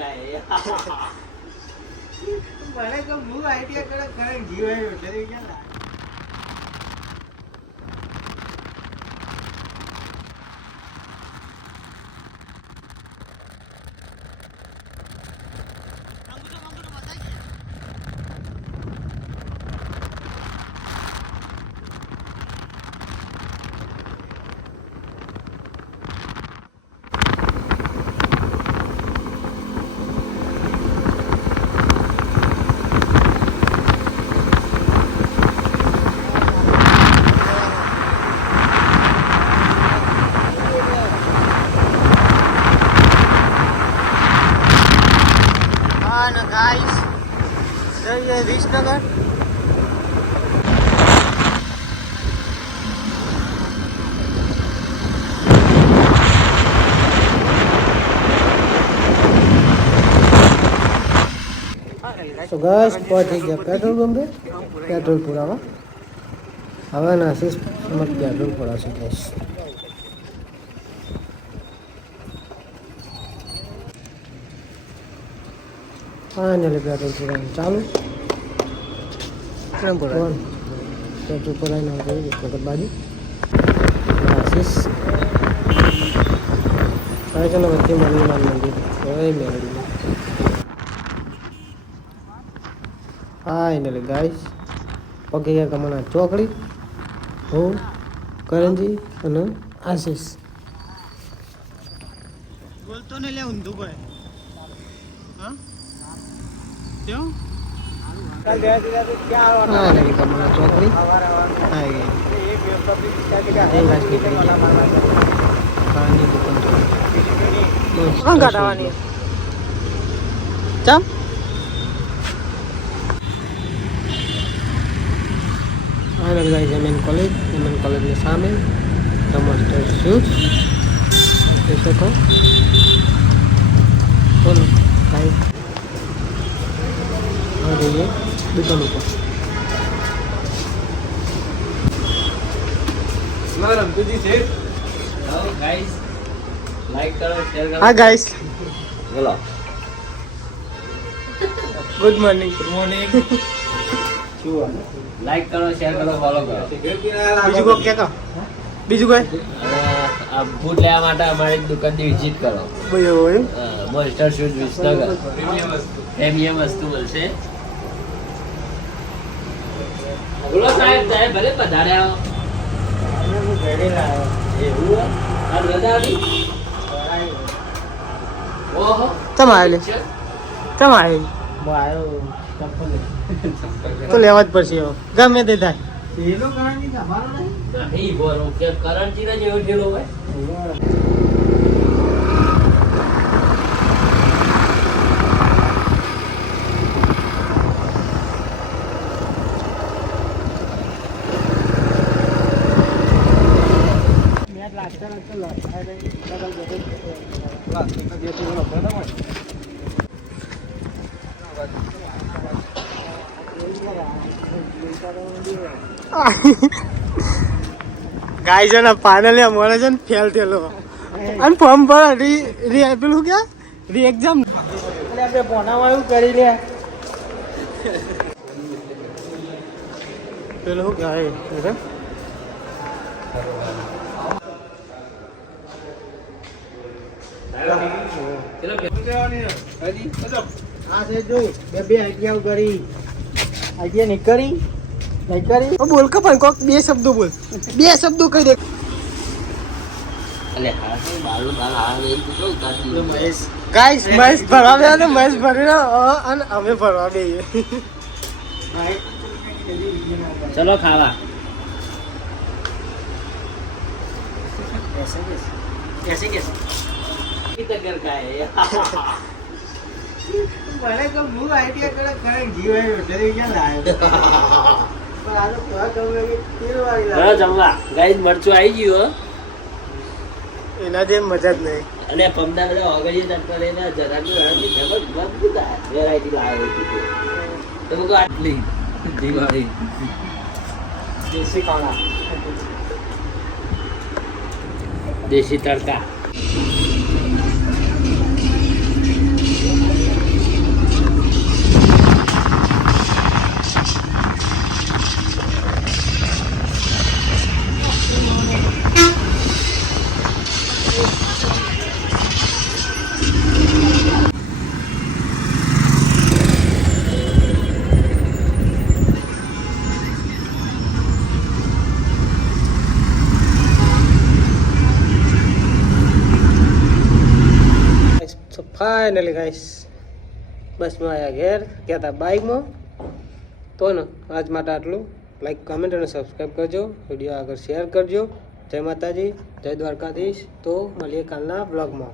का है મને તો હું આઈડિયા કરે કરે જીવાય એટલે ક્યાં ગાઈસ જઈએ વિસનગર તો ગાઈસ પહોંચી ગયા પેટ્રોલ પંપે પેટ્રોલ પુરાવા હવે નાસીસ સમજ પેટ્રોલ પુરાશે ગાઈસ ફાઇનલી પેટ્રોલ પુરાવાનું ચાલુ કેમ પુરાય પેટ્રોલ પુરાઈને આવતો વખત બાજુ નાસીસ હવે ચાલો વચ્ચે મનીમાન મંદિર હવે મેળવી ફાઇનલી ગાઈસ પગે ગયા કમાના ચોકડી હું કરંજી અને આશીષ બોલતો ને લે ઊંધું કોઈ હા ક્यों कल गया था तो क्या हां नहीं कमला चौकड़ी आ गए एक लाख निकली पानी दुकान कौन काटवानी चम फाइनल गाइस एमएन कॉलेज में सामने टमाटर शूट ऐसे को कौन गाइस और ये दुकान ऊपर स्मरण तुझी से हेलो गाइस लाइक करो शेयर करो हां गाइस बोलो गुड मॉर्निंग શું લાઈક કરો શેર કરો ફોલો કરો બીજું કોઈ કહેતો બીજું કોઈ આ બૂટ લેવા માટે અમારી દુકાનની વિઝિટ કરો બોલો મોન્સ્ટર શૂઝ વિસનગર પ્રીમિયમ વસ્તુ મળશે બોલો સાહેબ ભલે પધાર્યા એવું આ રજા આવી ઓહો તમે આવ્યો તમે આવ્યો તો લેવા જ પડશે ગમે તે થાય એ બોલો કે કરંજી ને જેવો ઠેલો હોય ગાય છે ને ફાઇનલી અમારે છે ને ફેલ થયેલો અને ફોર્મ પર રી પેલું ક્યાં રી એક્ઝામ આપણે ભણાવવા એવું કરી લે પેલું ગાય હા છે જો બે આઈડિયા કરી આઈડિયા નહીં કરી બોલ કે પણ કોક બે શબ્દો બોલ બે શબ્દો કહી દે અલે હા બાલુ બાલ આ એ તો ઉતારતી મહેશ ગાઈસ મહેશ ભરવા બે ને મહેશ ભરીને અને અમે ભરવા બેઈએ ચલો ખાવા कैसे कितना घर का है મને તો હું આઈડિયા કરે કરે જીવાય એટલે ક્યાં લાવ્યો પણ આ તો કેવા ગમે કે તેલવાળી લાગે જમવા ગાઈસ મરચું આવી ગયું એના જેમ મજા જ નહીં અને પમદા બધા ઓગળીએ તરફ એને જરાક જબરદસ્ત વેરાયટી લાવે તો તો આટલી દિવાળી દેશી ખાના દેશી તડકા ફાઇનલી ગાઈસ બસમાં આવ્યા ઘેર ગયા હતા બાઇકમાં. તો ને આજ માટે આટલું. લાઈક કમેન્ટ અને સબસ્ક્રાઈબ કરજો, વિડીયો આગળ શેર કરજો. જય માતાજી, જય દ્વારકાધીશ. તો મળીએ કાલના બ્લોગમાં.